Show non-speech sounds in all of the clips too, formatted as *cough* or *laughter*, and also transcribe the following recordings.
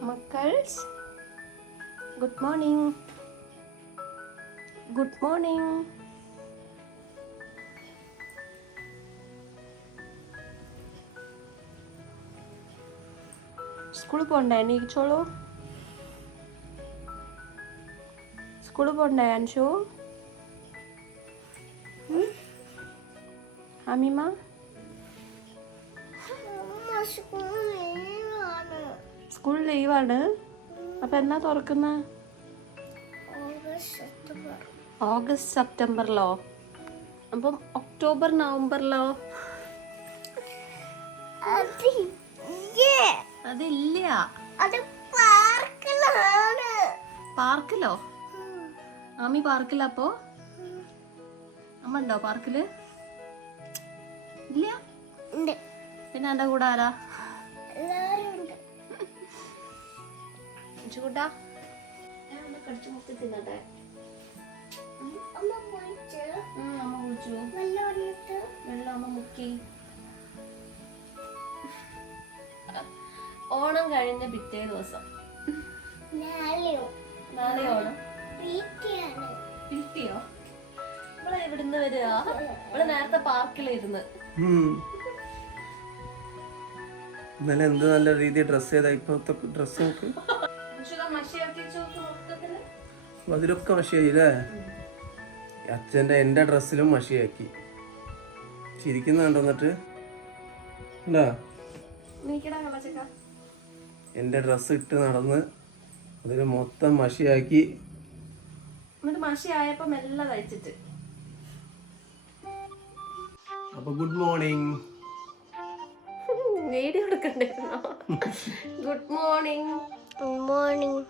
മക്കൾസ് good morning good morning സ്കൂളിൽ പോകണ്ടേ എണീച്ചോളൂ സ്കൂളിൽ പോകണ്ടേ അൻഷു അമ്മീമ്മ സ്കൂൾ ലീവാണ്. അപ്പം എന്നാ തുറക്കുന്ന? ഓഗസ്റ്റ് സെപ്റ്റംബറിലോ? അപ്പം ഒക്ടോബർ നവംബറിലോ? അതില്ല. പാർക്കിലോ? ആമി പാർക്കില അപ്പോ? അമ്മ ഉണ്ടോ പാർക്കിൽ? ഇല്ല? പിന്നെ എന്റെ കൂടെ ആരാ? കടിച്ചു മുത്തി തിന്നട്ടെ അമ്മ വെള്ളം വെള്ളം അമ്മ മുക്കി. ഓണം കഴിഞ്ഞ പിറ്റേ ദിവസം. നാളെ ഓണം? ഇവിടുന്ന് വരിക ഇവിടെ നേരത്തെ പാർക്കിലിരുന്ന്. ഇന്നലെ എന്ത് നല്ല രീതി ഡ്രസ് ചെയ്താ ഇപ്പോഴത്തെ ഡ്രസ് നോക്ക് അതിലൊക്കെ മഷിയായില്ലേ? അച്ഛന്റെ എന്റെ ഡ്രസ്സിലും മഷിയാക്കി. ചിരിക്കുന്ന കണ്ടോ എന്നിട്ട്? ഉണ്ടാ എന്റെ ഡ്രസ്സ് ഇട്ട് നടന്ന് അതിൽ മൊത്തം മഷിയാക്കി. അപ്പൊ good morning. *laughs* Video എടുക്കണ്ടായിരുന്നോ? *laughs* Good morning. Good morning.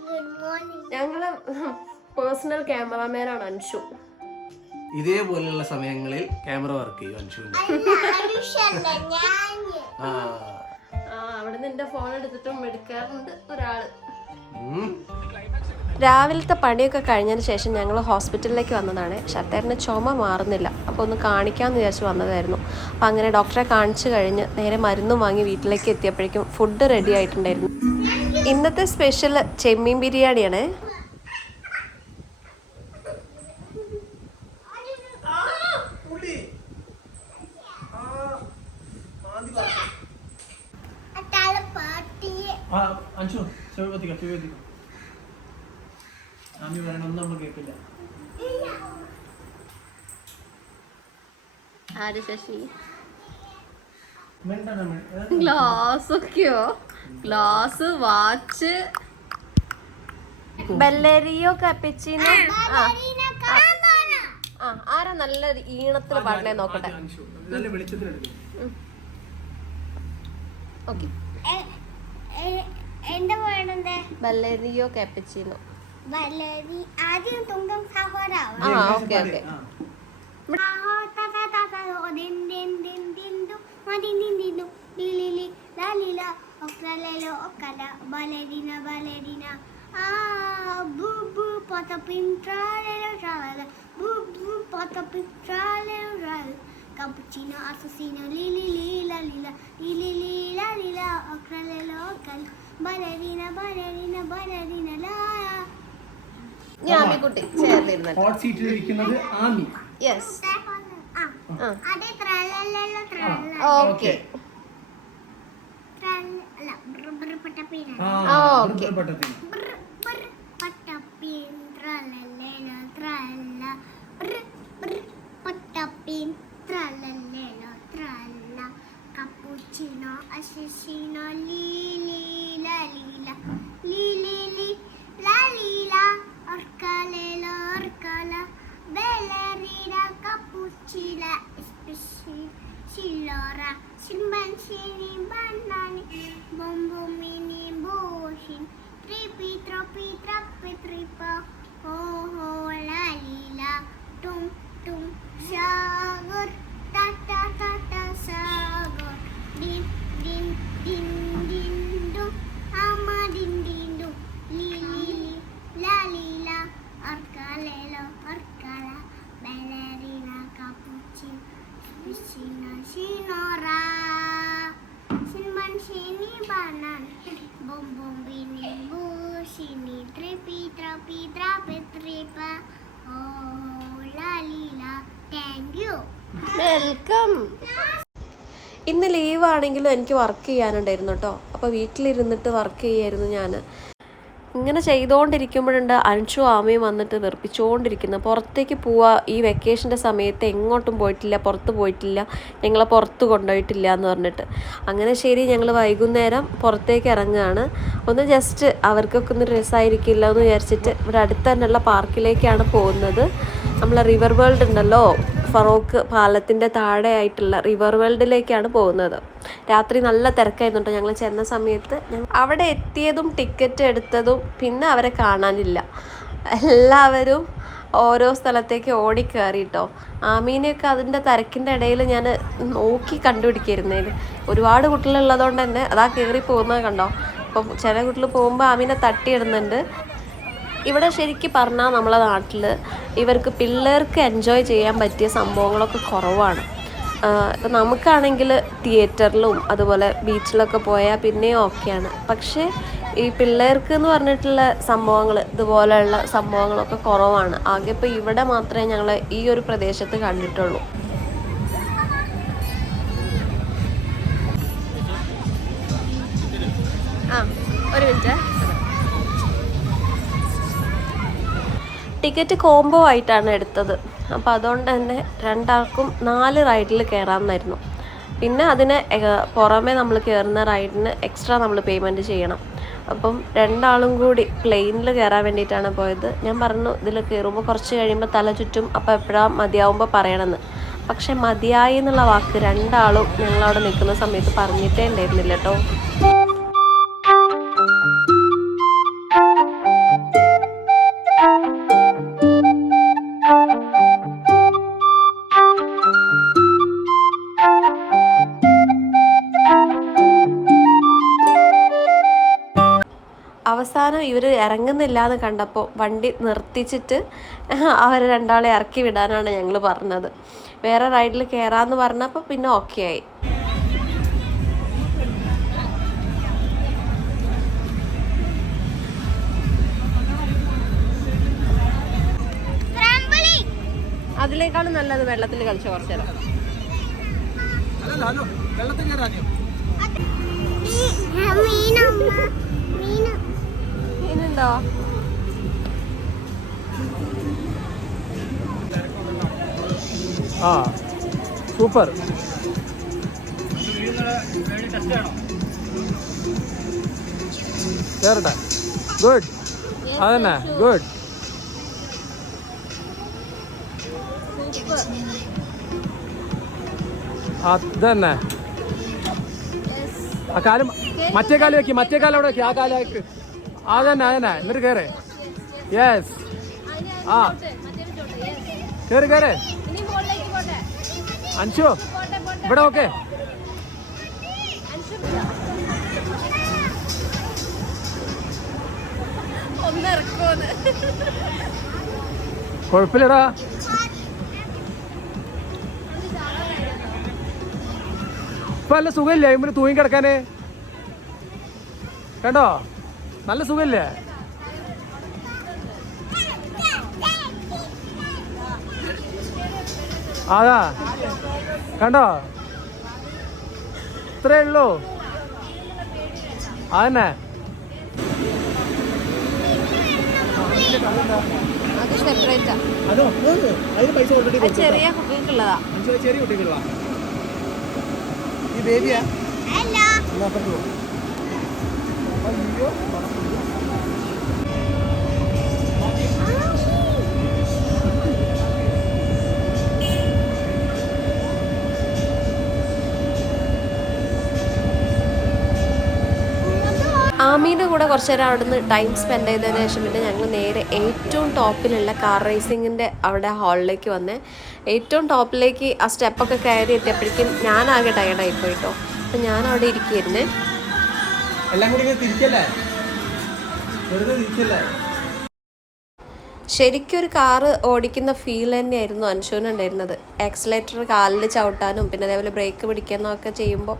Good morning. Personal ക്യാമറാമാനാണ് Anshu. ഇതേപോലെയുള്ള സമയങ്ങളിൽ ക്യാമറ വർക്ക് ചെയ്യും അൻഷു. ആ. ആ അവിടെ നിന്ന് എന്റെ ഫോൺ എടുത്തിട്ടും എടുക്കാറുണ്ട് ഒരാൾ. രാവിലത്തെ പണിയൊക്കെ കഴിഞ്ഞതിന് ശേഷം ഞങ്ങൾ ഹോസ്പിറ്റലിലേക്ക് വന്നതാണ്. ഷട്ടേറിന് ചുമ മാറുന്നില്ല. അപ്പോൾ ഒന്ന് കാണിക്കാമെന്ന് വിചാരിച്ച് വന്നതായിരുന്നു. അപ്പോൾ അങ്ങനെ ഡോക്ടറെ കാണിച്ചു കഴിഞ്ഞ് നേരെ മരുന്നും വാങ്ങി വീട്ടിലേക്ക് എത്തിയപ്പോഴേക്കും ഫുഡ് റെഡി ആയിട്ടുണ്ടായിരുന്നു. ഇന്നത്തെ സ്പെഷ്യൽ ചെമ്മീൻ ബിരിയാണിയാണ്. ആ അഞ്ചു ചെവി പത്തിക്കാം ചെവി പത്തിക്കാം ആമി പറയണൊന്നും നമ്മൾ കേൾക്കില്ല ആര് ശശി? ഗ്ലാസ് ഒക്കെയോ ഗ്ലാസ് വാച്ച്. ബെല്ലരിയോ കപ്പിച്ചിനോ? ആ ആ ആരാ നല്ല ഈണത്തിൽ പാടണേ നോക്കട്ടെ. ഓക്കെ. ബെല്ലരിയോ കപ്പിച്ചിനോ വളരെ ആദ്യം തുങ്കം സഹോദരാവും ആ okay okay ah, boo boo, boo boo. Cappuccino, assassino, lili, lila, lila, ട്രല. ബ്ര, ബ്ര, പട്ടപ്പീൻ, ട്രലലേല, ട്രല. Cappuccino, assassino, tripi trapi ഓ. വെൽക്കം ഇന്ന് ലീവാണെങ്കിലും എനിക്ക് വർക്ക് ചെയ്യാനുണ്ടായിരുന്നു കേട്ടോ അപ്പോൾ വീട്ടിലിരുന്നിട്ട് വർക്ക് ചെയ്യായിരുന്നു ഞാൻ ഇങ്ങനെ ചെയ്തുകൊണ്ടിരിക്കുമ്പോഴുണ്ട് അൻഷു ആമയും വന്നിട്ട് വെറുപ്പിച്ചുകൊണ്ടിരിക്കുന്നത് പുറത്തേക്ക് പോവുക ഈ വെക്കേഷന്റെ സമയത്ത് എങ്ങോട്ടും പോയിട്ടില്ല പുറത്ത് പോയിട്ടില്ല ഞങ്ങളെ പുറത്ത് കൊണ്ടുപോയിട്ടില്ല എന്ന് പറഞ്ഞിട്ട്. അങ്ങനെ ശരി ഞങ്ങൾ വൈകുന്നേരം പുറത്തേക്ക് ഇറങ്ങുകയാണ്. ഒന്ന് ജസ്റ്റ് അവർക്കൊക്കെ ഒന്ന് രസമായിരിക്കില്ല എന്ന് വിചാരിച്ചിട്ട് ഇവിടെ അടുത്ത് തന്നെയുള്ള പാർക്കിലേക്കാണ് പോകുന്നത്. നമ്മളെ റിവർ വേൾഡ് ഉണ്ടല്ലോ ഫറോക്ക് പാലത്തിന്റെ താഴെയായിട്ടുള്ള റിവർ വേൾഡിലേക്കാണ് പോകുന്നത്. രാത്രി നല്ല തിരക്കായിരുന്നു കേട്ടോ ഞങ്ങൾ ചെന്ന സമയത്ത്. അവിടെ എത്തിയതും ടിക്കറ്റ് എടുത്തതും പിന്നെ അവരെ കാണാനില്ല. എല്ലാവരും ഓരോ സ്ഥലത്തേക്ക് ഓടിക്കയറി കേട്ടോ ആമീനെയൊക്കെ അതിന്റെ തിരക്കിന്റെ ഇടയിൽ ഞാൻ നോക്കി കണ്ടുപിടിക്കായിരുന്നതിന് ഒരുപാട് കുട്ടികളുള്ളതുകൊണ്ട് തന്നെ അതാ കയറി പോകുന്നത് കണ്ടോ? അപ്പം ചില കുട്ടികൾ പോകുമ്പോൾ ആമീനെ തട്ടിയിടുന്നുണ്ട്. ഇവിടെ ശരിക്കും പറഞ്ഞാൽ നമ്മളെ നാട്ടിൽ ഇവർക്ക് പിള്ളേർക്ക് എൻജോയ് ചെയ്യാൻ പറ്റിയ സംഭവങ്ങളൊക്കെ കുറവാണ്. ഇപ്പം നമുക്കാണെങ്കിൽ തിയേറ്ററിലും അതുപോലെ ബീച്ചിലൊക്കെ പോയാൽ പിന്നെയും ഓക്കെയാണ് പക്ഷേ ഈ പിള്ളേർക്ക് എന്ന് പറഞ്ഞിട്ടുള്ള സംഭവങ്ങൾ ഇതുപോലെയുള്ള സംഭവങ്ങളൊക്കെ കുറവാണ്. ആകെ ഇപ്പോൾ ഇവിടെ മാത്രമേ ഞങ്ങൾ ഈ ഒരു പ്രദേശത്ത് കണ്ടിട്ടുള്ളൂ. ആ ഒരു മിനിറ്റ്. ടിക്കറ്റ് കോംബോ ആയിട്ടാണ് എടുത്തത്. അപ്പോൾ അതുകൊണ്ട് തന്നെ രണ്ടാൾക്കും നാല് റൈഡിൽ കയറാമെന്നായിരുന്നു പിന്നെ അതിന് പുറമേ നമ്മൾ കയറുന്ന റൈഡിന് എക്സ്ട്രാ നമ്മൾ പേയ്മെന്റ് ചെയ്യണം. അപ്പം രണ്ടാളും കൂടി പ്ലെയിനിൽ കയറാൻ വേണ്ടിയിട്ടാണ് പോയത്. ഞാൻ പറഞ്ഞു ഇതിൽ കയറുമ്പോൾ കുറച്ച് കഴിയുമ്പോൾ തല ചുറ്റും അപ്പോൾ എപ്പോഴാണ് മതിയാവുമ്പോൾ പറയണമെന്ന്. പക്ഷെ മതിയായി എന്നുള്ള വാക്ക് രണ്ടാളും ഞങ്ങളവിടെ നിൽക്കുന്ന സമയത്ത് പറഞ്ഞിട്ടേ ഉണ്ടായിരുന്നില്ല കേട്ടോ. ഇവർ ഇറങ്ങുന്നില്ല എന്ന് കണ്ടപ്പോൾ വണ്ടി നിർത്തിച്ചിട്ട് *laughs* അവർ രണ്ടാളെ ഇറക്കി വിടാനാണ് ഞങ്ങൾ പറഞ്ഞത്. വേറെ റൈഡിൽ കയറാമെന്ന് പറഞ്ഞപ്പോൾ പിന്നെ ഓക്കെ ആയി. അതിലേക്കാളും അതിനേക്കാളും നല്ലത് വെള്ളത്തിൽ കളിച്ചു കുറച്ചു നേരം ഹലോ വെള്ളത്തിൽ മീന ഇനിയുണ്ടോ ആ സൂപ്പർ. കേറട്ടെ. ഗുഡ്. അതന്നെ. ഗുഡ്. അതന്നെ ആ കാലം മറ്റേ കാലം വെക്കി മറ്റേ കാലം അവിടെ വെക്കി ആ കാലം അതന്നെ അതന്നെ. എന്നിട്ട് കയറേ യെസ് ആ. കയറി കയറേ അൻഷു ഇവിടെ ഓക്കെ കുഴപ്പമില്ലടാ ഇപ്പൊ നല്ല സുഖമില്ല? ഇമ്മന് തൂങ്ങി കിടക്കാന്. കണ്ടോ? നല്ല സുഖല്ലേ? അതാ കണ്ടോ? ഇത്രേ ഉള്ളൂ. അതന്നെ. ചെറിയ കുട്ടികൾക്കുള്ളതാ. ചെറിയ കുട്ടികളാ ഈ ബേബിയാ അപ്പുറത്ത് പോ. ആമീന്റെ കൂടെ കുറച്ച് നേരം അവിടുന്ന് ടൈം സ്പെൻഡ് ചെയ്തതിന് ശേഷം പിന്നെ ഞങ്ങൾ നേരെ ഏറ്റവും ടോപ്പിലുള്ള കാർ റേസിങ്ങിന്റെ അവിടെ ഹാളിലേക്ക് വന്ന് ഏറ്റവും ടോപ്പിലേക്ക് ആ സ്റ്റെപ്പൊക്കെ കയറി എത്തിയപ്പോഴേക്കും ഞാനാകെ ടയർഡായി പോയിട്ടോ അപ്പം ഞാൻ അവിടെ എല്ലാം കൂടി തിരിക്കല്ലേ തിരിക്കല്ലേ ശരിക്കും ഒരു കാറ് ഓടിക്കുന്ന ഫീൽ തന്നെയായിരുന്നു അൻഷുവിനുണ്ടായിരുന്നത് ആക്സിലേറ്റർ കാലിൽ ചവിട്ടാനും പിന്നെ അതേപോലെ ബ്രേക്ക് പിടിക്കാനും ഒക്കെ ചെയ്യുമ്പോൾ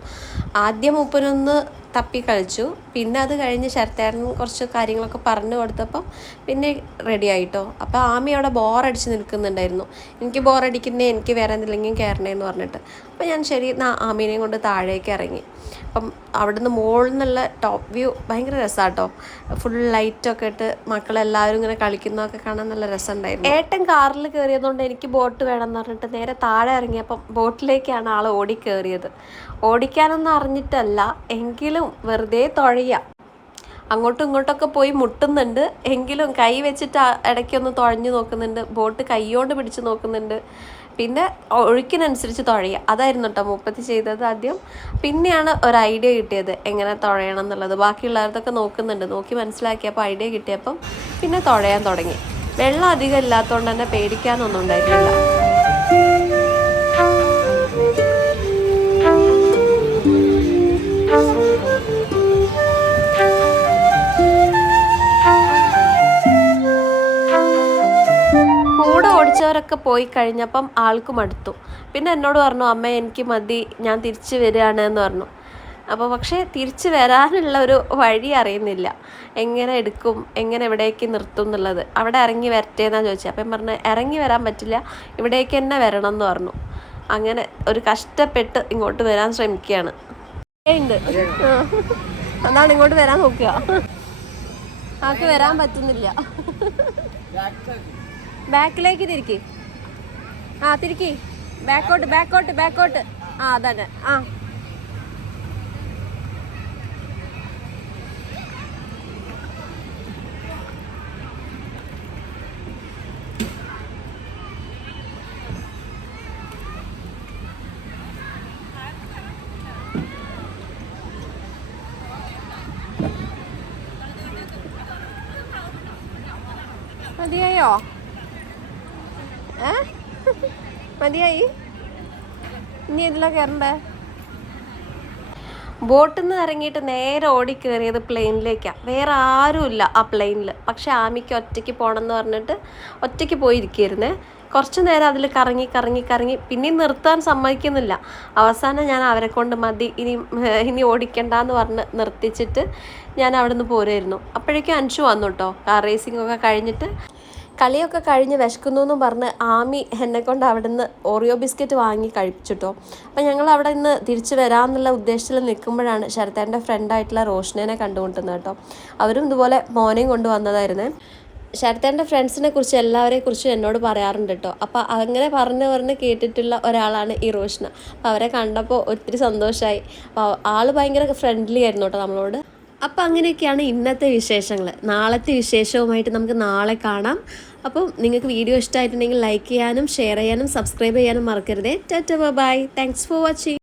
ആദ്യം മൂപ്പനൊന്ന് തപ്പി കളിച്ചു. പിന്നെ അത് കഴിഞ്ഞ് ശരത്തേരൻ കുറച്ച് കാര്യങ്ങളൊക്കെ പറഞ്ഞു കൊടുത്തപ്പം പിന്നെ റെഡി ആയിട്ടോ. അപ്പോൾ ആമി അവിടെ ബോറടിച്ച് നിൽക്കുന്നുണ്ടായിരുന്നു. എനിക്ക് ബോറടിക്കുന്നേ എനിക്ക് വേറെ എന്തെങ്കിലും കയറണേന്ന് പറഞ്ഞിട്ട്. അപ്പോൾ ഞാൻ ശരി ആമീനെയും കൊണ്ട് താഴേക്ക് ഇറങ്ങി. അപ്പം അവിടുന്ന് മുകളിൽ നിന്നുള്ള ടോപ്പ് വ്യൂ ഭയങ്കര രസമാട്ടോ ഫുൾ ലൈറ്റൊക്കെ ഇട്ട് മക്കളെല്ലാവരും ഇങ്ങനെ കളിക്കുന്നതൊക്കെ കാണാൻ നല്ല രസമുണ്ടായിരുന്നു. ഏട്ടൻ കാറിൽ കയറിയതുകൊണ്ട് എനിക്ക് ബോട്ട് വേണമെന്ന് പറഞ്ഞിട്ട് നേരെ താഴെ ഇറങ്ങിയപ്പം ബോട്ടിലേക്കാണ് ആൾ ഓടി ഓടിക്കാനൊന്നും അറിഞ്ഞിട്ടല്ല. എങ്കിലും വെറുതെ തുഴയുക. അങ്ങോട്ടും ഇങ്ങോട്ടൊക്കെ പോയി മുട്ടുന്നുണ്ട്. എങ്കിലും കൈ വെച്ചിട്ട് ഇടയ്ക്കൊന്ന് തുഴഞ്ഞു നോക്കുന്നുണ്ട്. ബോട്ട് കൈയോണ്ട് പിടിച്ച് നോക്കുന്നുണ്ട്. പിന്നെ ഒഴുക്കിനനുസരിച്ച് തുഴയുക. അതായിരുന്നു കേട്ടോ മുപ്പത്തി ചെയ്തത് ആദ്യം. പിന്നെയാണ് ഒരു ഐഡിയ കിട്ടിയത് എങ്ങനെ തുഴയണം എന്നുള്ളത്. ബാക്കിയുള്ളവർക്കൊക്കെ നോക്കുന്നുണ്ട്. നോക്കി മനസ്സിലാക്കിയപ്പോൾ ഐഡിയ കിട്ടിയപ്പം പിന്നെ തുഴയാൻ തുടങ്ങി. വെള്ളം അധികം ഇല്ലാത്തതുകൊണ്ട് തന്നെ പേടിക്കാനൊന്നും ഉണ്ടായിരുന്നില്ല കൂടെ ഓടിച്ചവരൊക്കെ പോയി കഴിഞ്ഞപ്പം ആൾക്കും അടുത്തു. പിന്നെ എന്നോട് പറഞ്ഞു അമ്മ എനിക്ക് മതി ഞാൻ തിരിച്ചു വരികയാണ് എന്ന് പറഞ്ഞു. അപ്പോൾ പക്ഷേ തിരിച്ചു വരാനുള്ള ഒരു വഴി അറിയുന്നില്ല. എങ്ങനെ എടുക്കും എങ്ങനെ എവിടേക്ക് നിർത്തും എന്നുള്ളത്. അവിടെ ഇറങ്ങി വരട്ടെ എന്നാണ് ചോദിച്ചത് അപ്പം പറഞ്ഞു ഇറങ്ങി വരാൻ പറ്റില്ല ഇവിടേക്ക് തന്നെ വരണം എന്ന് പറഞ്ഞു. അങ്ങനെ ഒരു കഷ്ടപ്പെട്ട് ഇങ്ങോട്ട് വരാൻ ശ്രമിക്കുകയാണ്. ഉണ്ട്. ഇങ്ങോട്ട് വരാൻ നോക്കുക. ആൾക്ക് വരാൻ പറ്റുന്നില്ല. ബാക്കിലേക്ക് തിരിക്കി. ആ തിരിക്കി. ബാക്കോട്ട് ബാക്കോട്ട് ബാക്കോട്ട്. ആ അതന്നെ. ആ. മതിയായോ? ഏ? മതിയായി. ഇനി ഇതിലാ കയറണ്ടേ ബോട്ടിൽ നിന്ന് ഇറങ്ങിയിട്ട് നേരെ ഓടി കയറിയത് പ്ലെയിനിലേക്കാണ് വേറെ ആരുമില്ല ആ പ്ലെയിനിൽ പക്ഷേ ആമിക്ക് ഒറ്റയ്ക്ക് പോകണം എന്ന് പറഞ്ഞിട്ട് ഒറ്റയ്ക്ക് പോയിരിക്കുന്നത് കുറച്ച് നേരം അതിൽ കറങ്ങി കറങ്ങി കറങ്ങി. പിന്നെയും നിർത്താൻ സമ്മതിക്കുന്നില്ല. അവസാനം ഞാൻ അവരെ കൊണ്ട് മതി ഇനി ഇനി ഓടിക്കണ്ട എന്ന് പറഞ്ഞ് നിർത്തിച്ചിട്ട് ഞാൻ അവിടെ നിന്ന് പോരായിരുന്നു. അപ്പോഴേക്കും അൻഷു വന്നു കേട്ടോ കാർ റേസിംഗ് ഒക്കെ കഴിഞ്ഞിട്ട് കളിയൊക്കെ കഴിഞ്ഞ് വിശക്കുന്നു എന്നും പറഞ്ഞ് ആമി എന്നെ കൊണ്ട് അവിടെ നിന്ന് ഓറിയോ ബിസ്ക്കറ്റ് വാങ്ങി കഴിപ്പിച്ചിട്ടോ. അപ്പം ഞങ്ങൾ അവിടെ നിന്ന് തിരിച്ചു വരാമെന്നുള്ള ഉദ്ദേശത്തിൽ നിൽക്കുമ്പോഴാണ് ശരത്തേന്റെ ഫ്രണ്ടായിട്ടുള്ള റോഷനേനെ കണ്ടുമുട്ടുന്നത് കേട്ടോ. അവരും ഇതുപോലെ മോനെയും കൊണ്ട് വന്നതായിരുന്നേ. ശരത്തേന്റെ ഫ്രണ്ട്സിനെ കുറിച്ച് എല്ലാവരെ കുറിച്ചും എന്നോട് പറയാറുണ്ട് കേട്ടോ. അപ്പോൾ അങ്ങനെ പറഞ്ഞ് പറഞ്ഞ് കേട്ടിട്ടുള്ള ഒരാളാണ് ഈ റോഷന. അപ്പോൾ അവരെ കണ്ടപ്പോൾ ഒത്തിരി സന്തോഷമായി അപ്പോൾ ആൾ ഭയങ്കര ഫ്രണ്ട്ലി ആയിരുന്നു കേട്ടോ നമ്മളോട്. അപ്പോൾ അങ്ങനെയൊക്കെയാണ് ഇന്നത്തെ വിശേഷങ്ങൾ നാളത്തെ വിശേഷവുമായിട്ട് നമുക്ക് നാളെ കാണാം. അപ്പം നിങ്ങൾക്ക് വീഡിയോ ഇഷ്ടമായിട്ടുണ്ടെങ്കിൽ ലൈക്ക് ചെയ്യാനും ഷെയർ ചെയ്യാനും സബ്സ്ക്രൈബ് ചെയ്യാനും മറക്കരുതേ. Tata bye thanks for watching